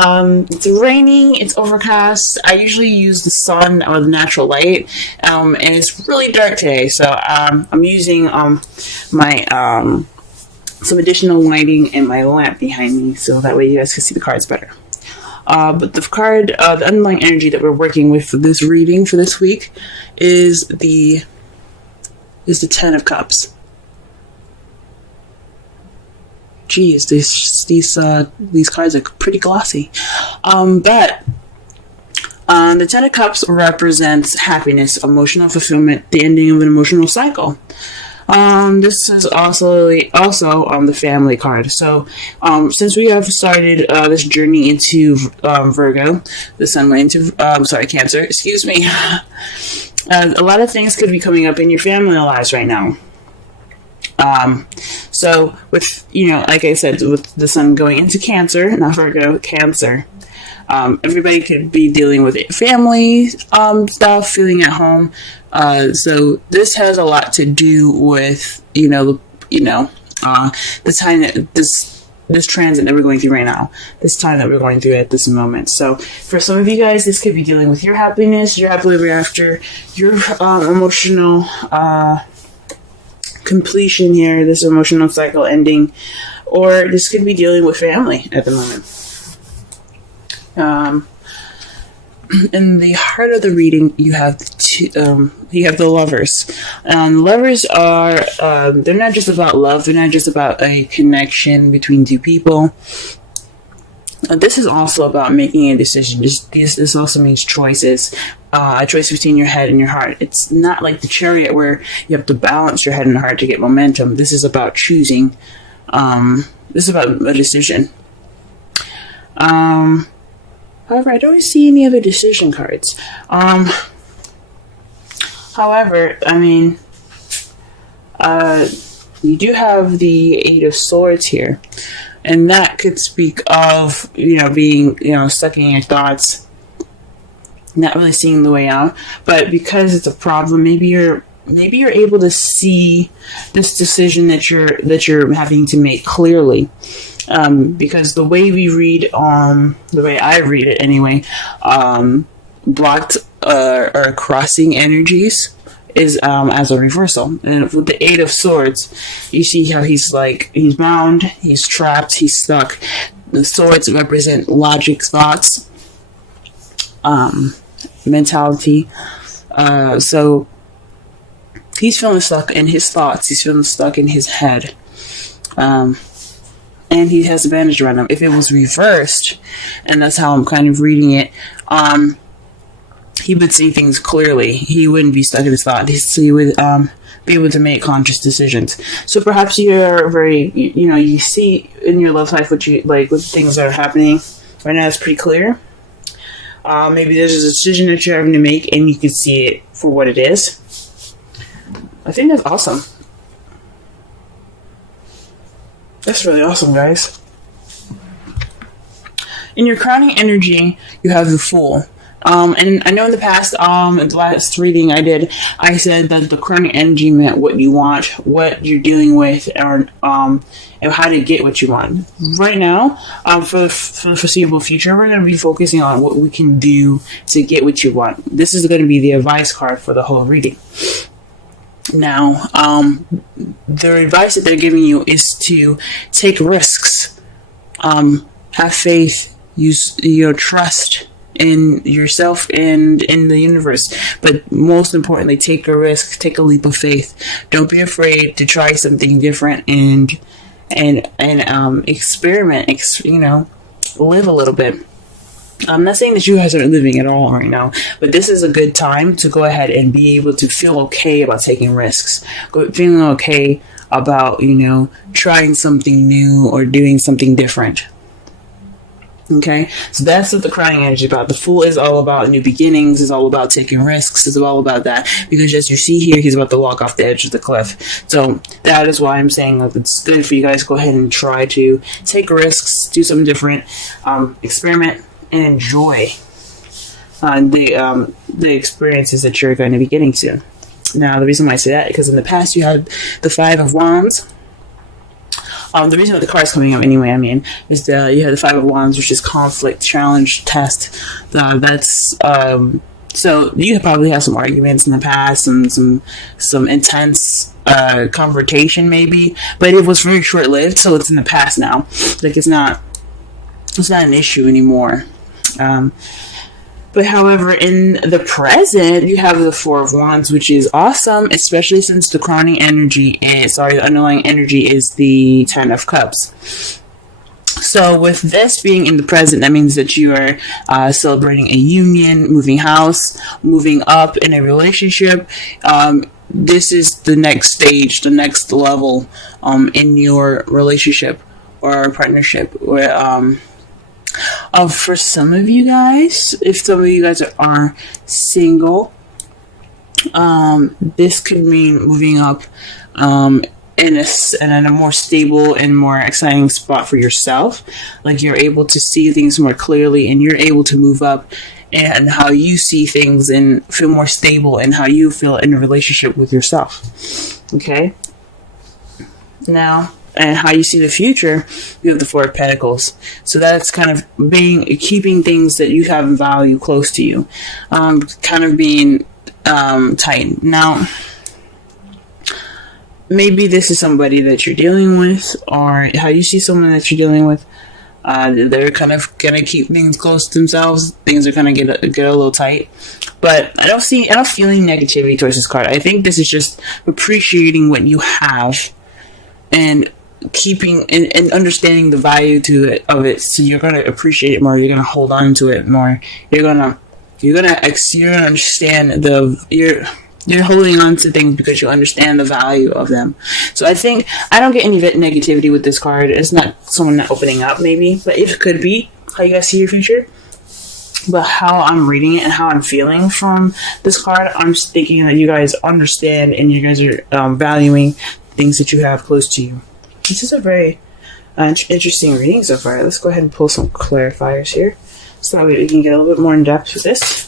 It's raining, it's overcast. I usually use the sun or the natural light, and it's really dark today, so I'm using my some additional lighting and my lamp behind me, so that way you guys can see the cards better. But the card, the underlying energy that we're working with for this reading for this week is the Ten of Cups. Geez, these cards are pretty glossy. But the Ten of Cups represents happiness, emotional fulfillment, the ending of an emotional cycle. This is also the family card. So, since we have started this journey into Virgo, the sun went into Cancer. Excuse me. A lot of things could be coming up in your family lives right now. So with, like I said, with the sun going into Cancer, not Virgo, Cancer, everybody could be dealing with family stuff, feeling at home. So this has a lot to do with, the time that this transit that we're going through right now, this time that we're going through at this moment. So for some of you guys, this could be dealing with your happiness, your happily ever after, your emotional completion here, this emotional cycle ending, or this could be dealing with family at the moment. In the heart of the reading, you have the Lovers. Lovers are they're not just about love. They're not just about a connection between two people. This is also about making a decision. This also means choices. A choice between your head and your heart. It's not like the Chariot where you have to balance your head and heart to get momentum. This is about choosing. This is about a decision. However, I don't see any other decision cards. However, you do have the Eight of Swords here. And that could speak of, being, stuck in your thoughts, not really seeing the way out. But because it's a problem, maybe you're able to see this decision that you're having to make clearly. Because the way we read, the way I read it anyway, blocked or crossing energies is as a reversal. And with the Eight of Swords, you see how he's bound, he's trapped, he's stuck. The swords represent logic, thoughts, mentality. So he's feeling stuck in his thoughts. He's feeling stuck in his head. And he has a bandage around him. If it was reversed, and that's how I'm kind of reading it, he would see things clearly. He wouldn't be stuck in his thought. He would be able to make conscious decisions. So perhaps you're very, you see in your love life what things that are happening right now is pretty clear. Maybe there's a decision that you're having to make, and you can see it for what it is. I think that's awesome. That's really awesome, guys. In your crowning energy, you have the Fool. And I know in the past, in the last reading I did, I said that the crowning energy meant what you want, what you're dealing with, and how to get what you want. Right now, for the foreseeable future, we're going to be focusing on what we can do to get what you want. This is going to be the advice card for the whole reading. Now, the advice that they're giving you is to take risks, have faith, use trust in yourself and in the universe. But most importantly, take a risk, take a leap of faith. Don't be afraid to try something different and experiment. Live a little bit. I'm not saying that you guys aren't living at all right now, but this is a good time to go ahead and be able to feel okay about taking risks. Feeling okay about, trying something new or doing something different. Okay, so that's what the crowning energy is about. The Fool is all about new beginnings, is all about taking risks, is all about that. Because as you see here, he's about to walk off the edge of the cliff. So that is why I'm saying that it's good for you guys to go ahead and try to take risks, do something different, experiment, and enjoy the experiences that you're going to be getting to. Now, the reason why I say that is because in the past you had the Five of Wands. The reason why the card's coming up anyway, I mean, is you have the Five of Wands, which is conflict, challenge, test. So you probably have some arguments in the past, some intense confrontation maybe, but it was very short lived, so it's in the past now. Like it's not an issue anymore. But however, in the present, you have the Four of Wands, which is awesome, especially since the the underlying energy is the Ten of Cups. So with this being in the present, that means that you are celebrating a union, moving house, moving up in a relationship. This is the next stage, the next level in your relationship or partnership. For some of you guys, if some of you guys are single, this could mean moving up in a more stable and more exciting spot for yourself. Like you're able to see things more clearly, and you're able to move up and how you see things and feel more stable and how you feel in a relationship with yourself. Okay? Now, and how you see the future, you have the Four of Pentacles. So that's kind of keeping things that you have in value close to you. Kind of being tight. Now, maybe this is somebody that you're dealing with, or how you see someone that you're dealing with. They're kind of gonna keep things close to themselves. Things are gonna get a little tight. But I don't feel any negativity towards this card. I think this is just appreciating what you have and keeping and understanding the value of it. So you're gonna appreciate it more. You're gonna hold on to it more. You're gonna understand you're holding on to things because you understand the value of them. So I think I don't get any negativity with this card. It's not someone not opening up, maybe, but it could be how you guys see your future. But how I'm reading it and how I'm feeling from this card, I'm just thinking that you guys understand and you guys are valuing things that you have close to you. This is a very interesting reading so far. Let's go ahead and pull some clarifiers here so that we can get a little bit more in depth with this.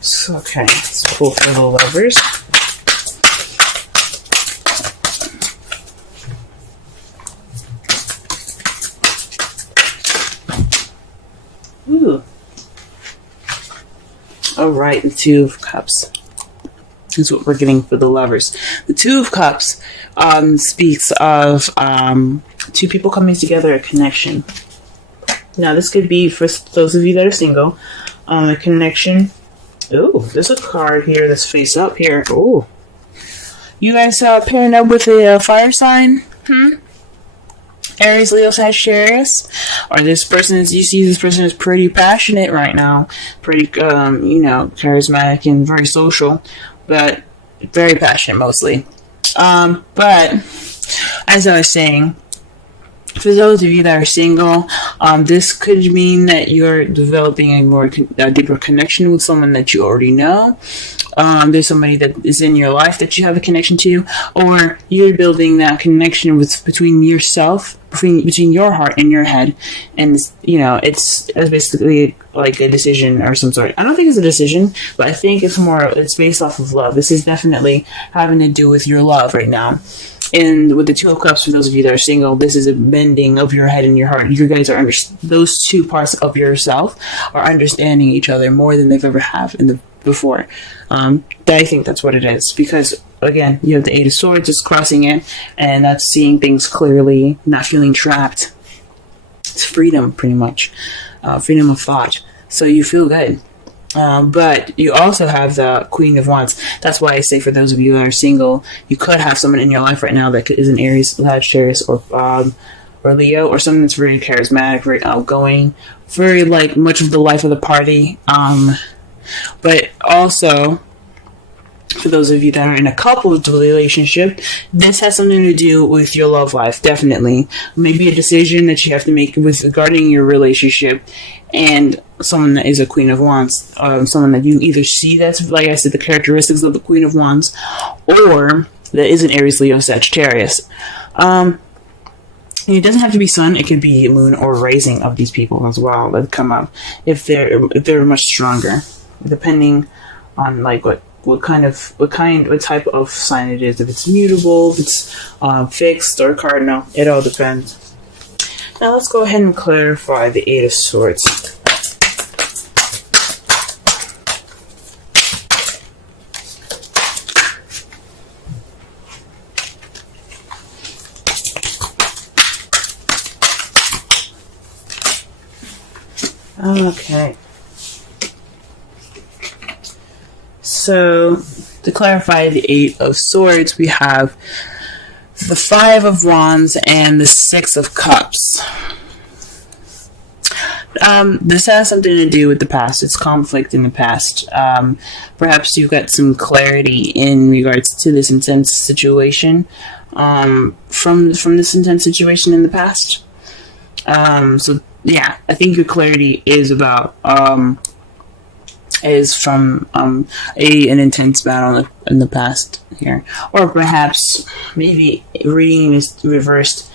So, okay, let's pull for the Lovers. Ooh. Alright, the Two of Cups. Is what we're getting for the Lovers. The Two of Cups speaks of two people coming together, a connection. Now, this could be for those of you that are single, a connection. Oh, there's a card here that's face up here. Oh, you guys pairing up with a fire sign? Aries, Leo, Sagittarius, or this person is pretty passionate right now, pretty charismatic and very social, but very passionate mostly. But as I was saying, for those of you that are single, this could mean that you're developing a deeper connection with someone that you already know. There's somebody that is in your life that you have a connection to, or you're building that connection between yourself, between your heart and your head, and it's basically like a decision or some sort. I don't think it's a decision, but I think it's based off of love. This is definitely having to do with your love right now. And with the Two of Cups, for those of you that are single, this is a bending of your head and your heart. You guys are those two parts of yourself are understanding each other more than they've ever have before. I think that's what it is, because again, you have the Eight of Swords just crossing it, and that's seeing things clearly, not feeling trapped. It's freedom, pretty much, freedom of thought. So you feel good. But you also have the Queen of Wands. That's why I say for those of you that are single, you could have someone in your life right now that is an Aries, Sagittarius, or Leo, or someone that's very charismatic, very outgoing, very much of the life of the party. But also, for those of you that are in a couples relationship, this has something to do with your love life, definitely. Maybe a decision that you have to make regarding your relationship, and someone that is a Queen of Wands, someone that you either see that's, like I said, the characteristics of the Queen of Wands, or that is an Aries, Leo, Sagittarius. It doesn't have to be sun; it could be moon or rising of these people as well that come up if they're much stronger, depending on what what type of sign it is. If it's mutable, if it's fixed or cardinal, it all depends. Now let's go ahead and clarify the Eight of Swords. Okay. So, to clarify the Eight of Swords, we have the Five of Wands and the Six of Cups. This has something to do with the past. It's conflict in the past. Perhaps you've got some clarity in regards to this intense situation, from this intense situation in the past. So yeah, I think your clarity is about is from an intense battle in the past here, or perhaps maybe reading is reversed.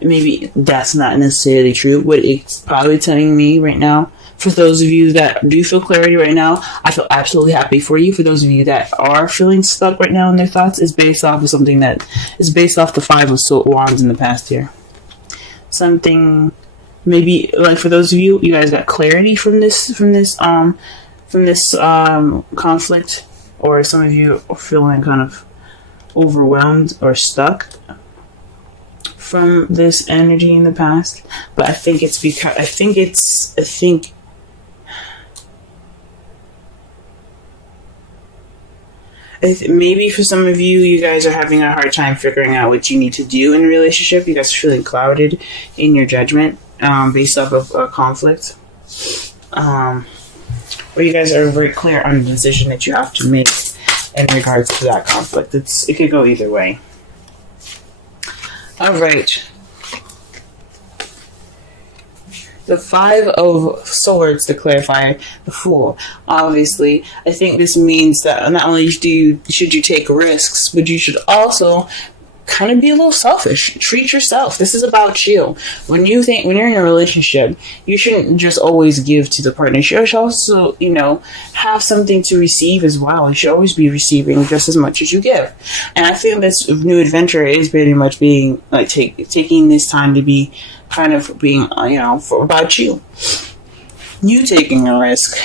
Maybe that's not necessarily true. What it's probably telling me right now, for those of you that do feel clarity right now, I feel absolutely happy for you. For those of you that are feeling stuck right now in their thoughts, is based off of something that is based off the Five of Wands in the past here. Something. Maybe, like, for those of you guys got clarity from this conflict, or some of you are feeling kind of overwhelmed or stuck from this energy in the past. But I think it's because maybe for some of you, you guys are having a hard time figuring out what you need to do in a relationship. You guys are feeling clouded in your judgment. Based off of a conflict, or you guys are very clear on the decision that you have to make in regards to that conflict. It could go either way. All right. The Five of Swords, to clarify, the Fool. Obviously, I think this means that not only should you take risks, but you should also kind of be a little selfish. Treat yourself. This is about you. When you're in a relationship, you shouldn't just always give to the partner. You should also, have something to receive as well. You should always be receiving just as much as you give. And I think this new adventure is pretty much being like taking this time to be kind of being, about you. You taking a risk.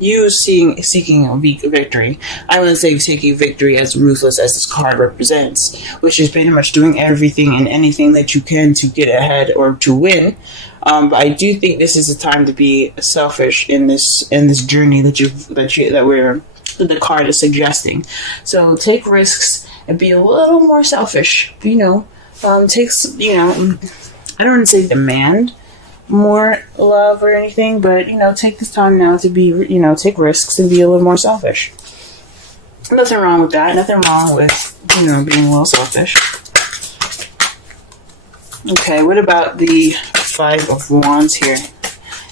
You seeking a victory. I wouldn't say taking victory as ruthless as this card represents, which is pretty much doing everything and anything that you can to get ahead or to win. But I do think this is a time to be selfish in this journey that the card is suggesting. So take risks and be a little more selfish. I don't want to say demand more love or anything, but take this time now to be, take risks and be a little more selfish. Nothing wrong with that. Nothing wrong with being a little selfish. Okay, what about the Five of Wands here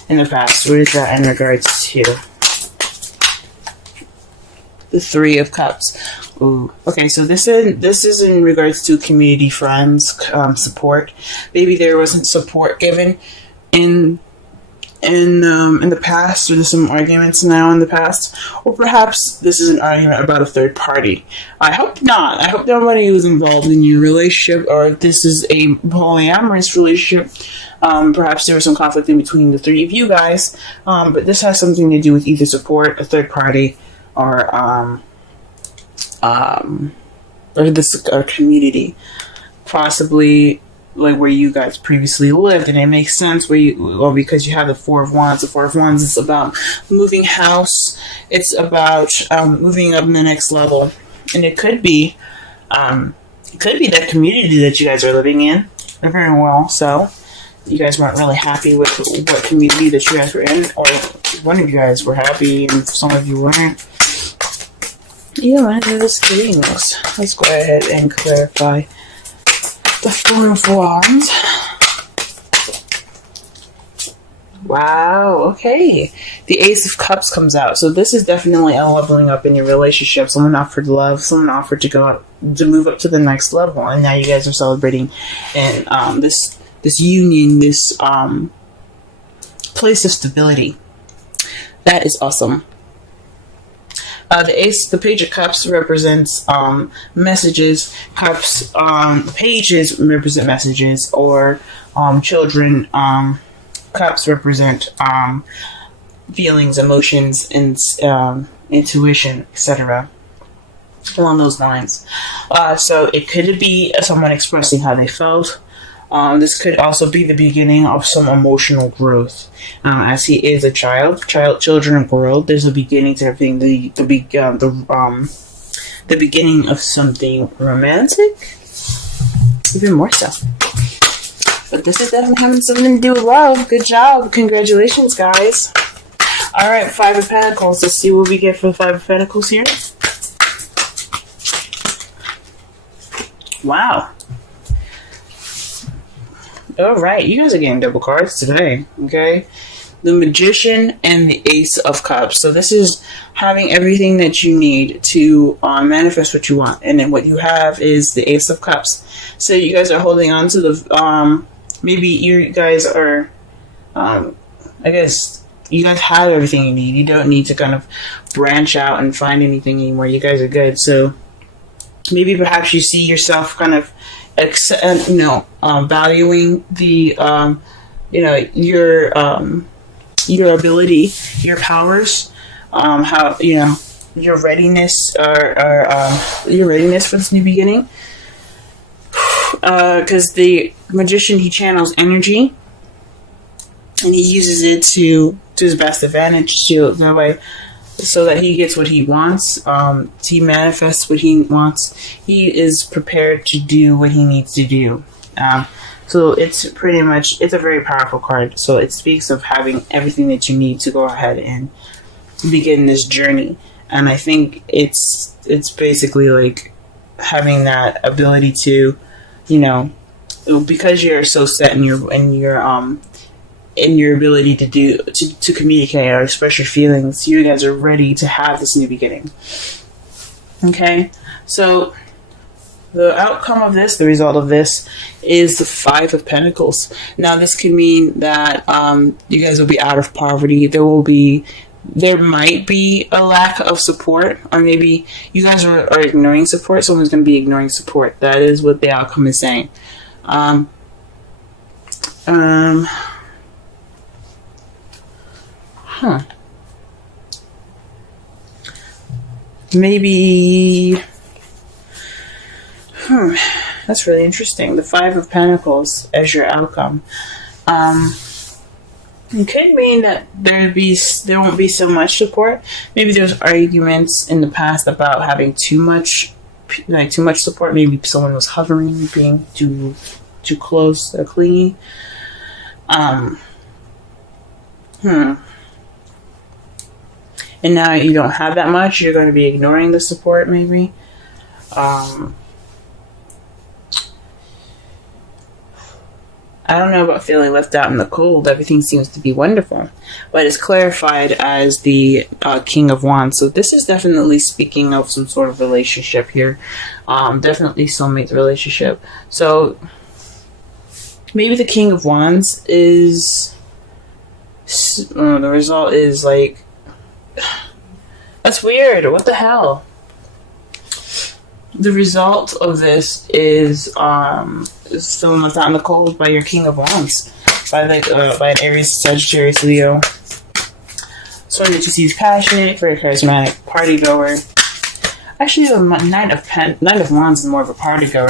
in the past? What is that in regards to the Three of Cups? Ooh. Okay, so this is in regards to community, friends, support. Maybe there wasn't support given in the past, or there's some arguments now in the past, or perhaps this is an argument about a third party. I hope not. I hope nobody was involved in your relationship, or if this is a polyamorous relationship, perhaps there was some conflict in between the three of you guys, but this has something to do with either support, a third party, or a community, possibly like where you guys previously lived. And it makes sense because you have the Four of Wands. The Four of Wands is about moving house. It's about moving up in the next level, and it could be that community that you guys are living in. Very well, so you guys weren't really happy with what community that you guys were in, or one of you guys were happy and some of you weren't. Let's go ahead and clarify the Four of Wands. Wow, okay. The Ace of Cups comes out. So this is definitely a leveling up in your relationship. Someone offered love. Someone offered to move up to the next level. And now you guys are celebrating and this union, this place of stability. That is awesome. The Page of Cups represents messages. Cups, pages represent messages, or children. Cups represent feelings, emotions, and intuition, etc. Along those lines. So it could be someone expressing how they felt. This could also be the beginning of some emotional growth. As he is a children grow. There's a beginning to everything. The beginning of something romantic, even more so. But this is definitely having something to do with love. Good job, congratulations, guys. All right, Five of Pentacles. Let's see what we get for the Five of Pentacles here. Wow. Alright, you guys are getting double cards today, okay? The Magician and the Ace of Cups. So this is having everything that you need to manifest what you want. And then what you have is the Ace of Cups. So you guys are holding on to the... maybe you guys are... I guess you guys have everything you need. You don't need to kind of branch out and find anything anymore. You guys are good. So maybe perhaps you see yourself kind of valuing the your ability, your powers, how your readiness your readiness for this new beginning. Because the Magician, he channels energy and he uses it to his best advantage so that he gets what he wants. He manifests what he wants. He is prepared to do what he needs to do. So it's pretty much, it's a very powerful card. So it speaks of having everything that you need to go ahead and begin this journey. And I think it's basically like having that ability to, because you're so set in your ability to communicate or express your feelings, you guys are ready to have this new beginning. Okay, so the outcome of this, the result of this, is the Five of Pentacles. Now, this can mean that you guys will be out of poverty. There might be a lack of support, or maybe you guys are ignoring support. Someone's going to be ignoring support. That is what the outcome is saying. Maybe... That's really interesting. The Five of Pentacles as your outcome. It could mean that there won't be so much support. Maybe there's arguments in the past about having too much support. Maybe someone was hovering, being too close or clingy. And now you don't have that much. You're going to be ignoring the support, maybe. I don't know about feeling left out in the cold. Everything seems to be wonderful. But it's clarified as the King of Wands. So this is definitely speaking of some sort of relationship here. Definitely soulmate relationship. So maybe the King of Wands is... the result is like... That's weird. What the hell? The result of this is feeling left out in the cold by your King of Wands, by an Aries, Sagittarius, Leo. Someone that you see is passionate, very charismatic, party goer. Actually, the Knight of Wands is more of a party goer.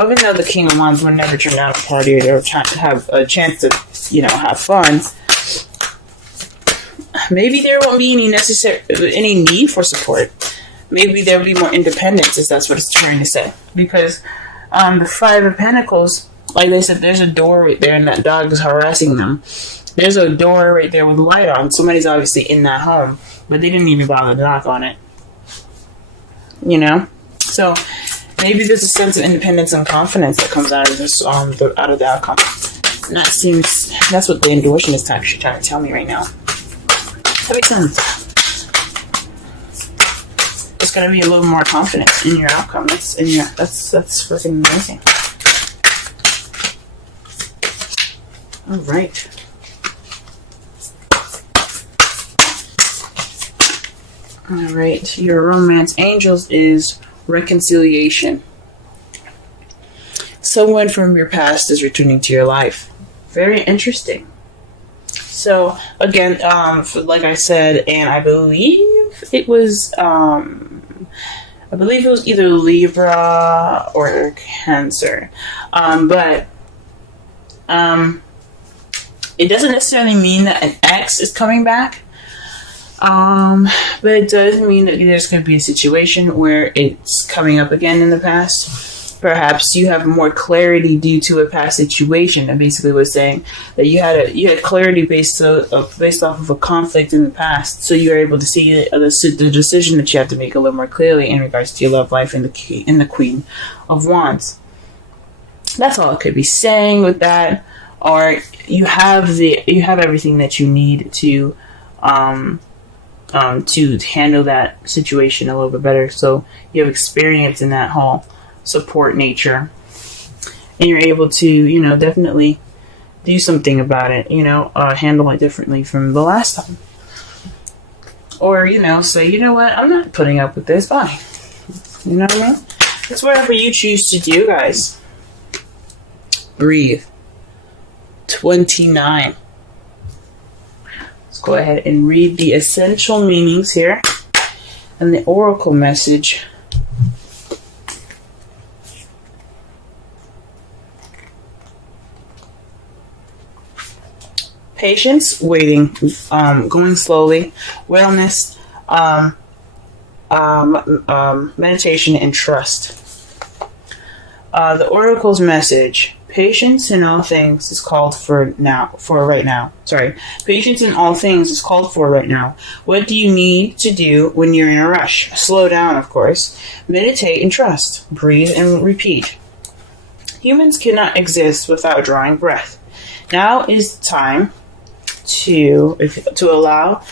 Even though the King of Wands would never turn down a party or have a chance to, have fun. Maybe there won't be any need for support. Maybe there will be more independence, if that's what it's trying to say. Because the Five of Pentacles, like they said, there's a door right there and that dog is harassing them. There's a door right there with light on. Somebody's obviously in that home, but they didn't even bother to knock on it. So maybe there's a sense of independence and confidence that comes out of this, out of the outcome. And that's what the intuition is actually trying to tell me right now. That makes sense. It's gonna be a little more confidence in your outcome. That's freaking amazing. All right. All right, your romance angels is reconciliation. Someone from your past is returning to your life. Very interesting. So again, like I said, and I believe it was either Libra or Cancer, but it doesn't necessarily mean that an ex is coming back. But it does mean that there's going to be a situation where it's coming up again in the past. Perhaps you have more clarity due to a past situation. I basically was saying that you had clarity based off of a conflict in the past, so you're able to see the decision that you have to make a little more clearly in regards to your love life and the Queen of Wands. That's all I could be saying with that. Or you have everything that you need to handle that situation a little bit better. So you have experience in that whole support nature, and you're able to, definitely do something about it, handle it differently from the last time. Or, say, you know what, I'm not putting up with this, bye. You know what I mean? It's whatever you choose to do, guys. Breathe. 29. Let's go ahead and read the essential meanings here and the oracle message. Patience, waiting, going slowly, wellness, meditation, and trust. The oracle's message: patience in all things is called for right now. Patience in all things is called for right now. What do you need to do when you're in a rush? Slow down, of course. Meditate and trust. Breathe and repeat. Humans cannot exist without drawing breath. Now is the time to allow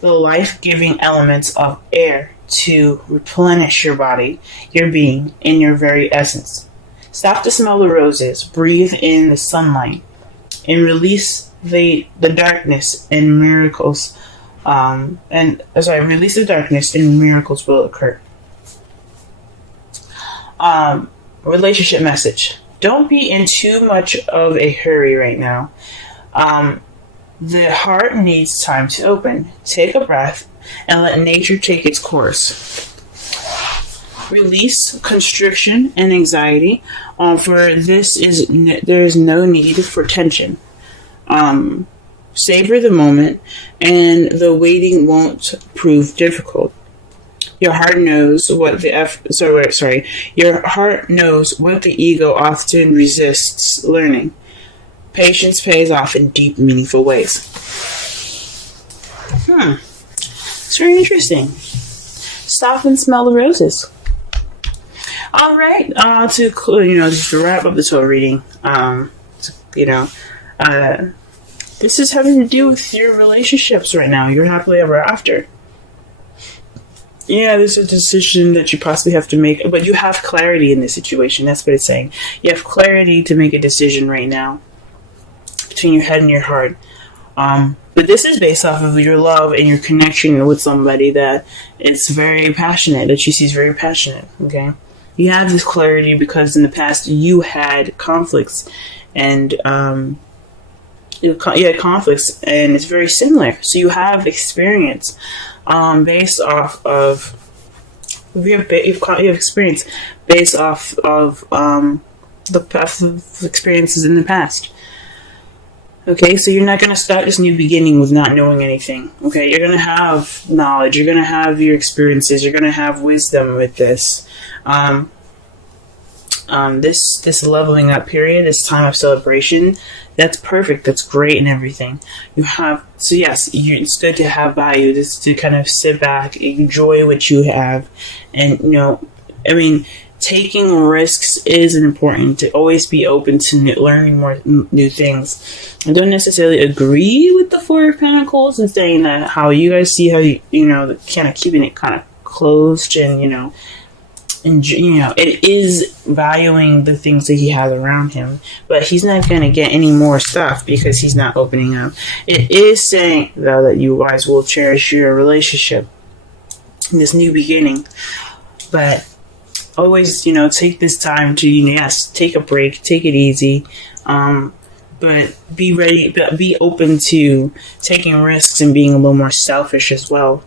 the life-giving elements of air to replenish your body, your being, and your very essence. Stop to smell the roses, breathe in the sunlight, and release the darkness, and miracles. Release the darkness, and miracles will occur. Relationship message: don't be in too much of a hurry right now. The heart needs time to open. Take a breath and let nature take its course. Release constriction and anxiety, for there is no need for tension. Savor the moment, and the waiting won't prove difficult. Your heart knows what Your heart knows what the ego often resists learning. Patience pays off in deep, meaningful ways. It's very interesting. Stop and smell the roses. All right, just to wrap up this whole reading, this is having to do with your relationships right now. You're happily ever after. Yeah, there's a decision that you possibly have to make, but you have clarity in this situation. That's what it's saying. You have clarity to make a decision right now between your head and your heart. But this is based off of your love and your connection with somebody that is very passionate, that you see is very passionate, okay? You have this clarity because in the past you had conflicts, and you had conflicts, and it's very similar. So you have experience based off of you have experience based off of the past experiences in the past. Okay, so you're not going to start this new beginning with not knowing anything. Okay, you're going to have knowledge. You're going to have your experiences. You're going to have wisdom with this. This leveling up period, this time of celebration, that's perfect. That's great and everything. It's good to have value. Just to kind of sit back, enjoy what you have, and taking risks is important. To always be open to learning more new things. I don't necessarily agree with the Four of Pentacles and saying that how you guys see how kind of keeping it kind of closed, and it is valuing the things that he has around him, but he's not going to get any more stuff because he's not opening up. It is saying though that you guys will cherish your relationship. this new beginning. But always, take this time to, yes, take a break, take it easy, but be ready, but be open to taking risks and being a little more selfish as well.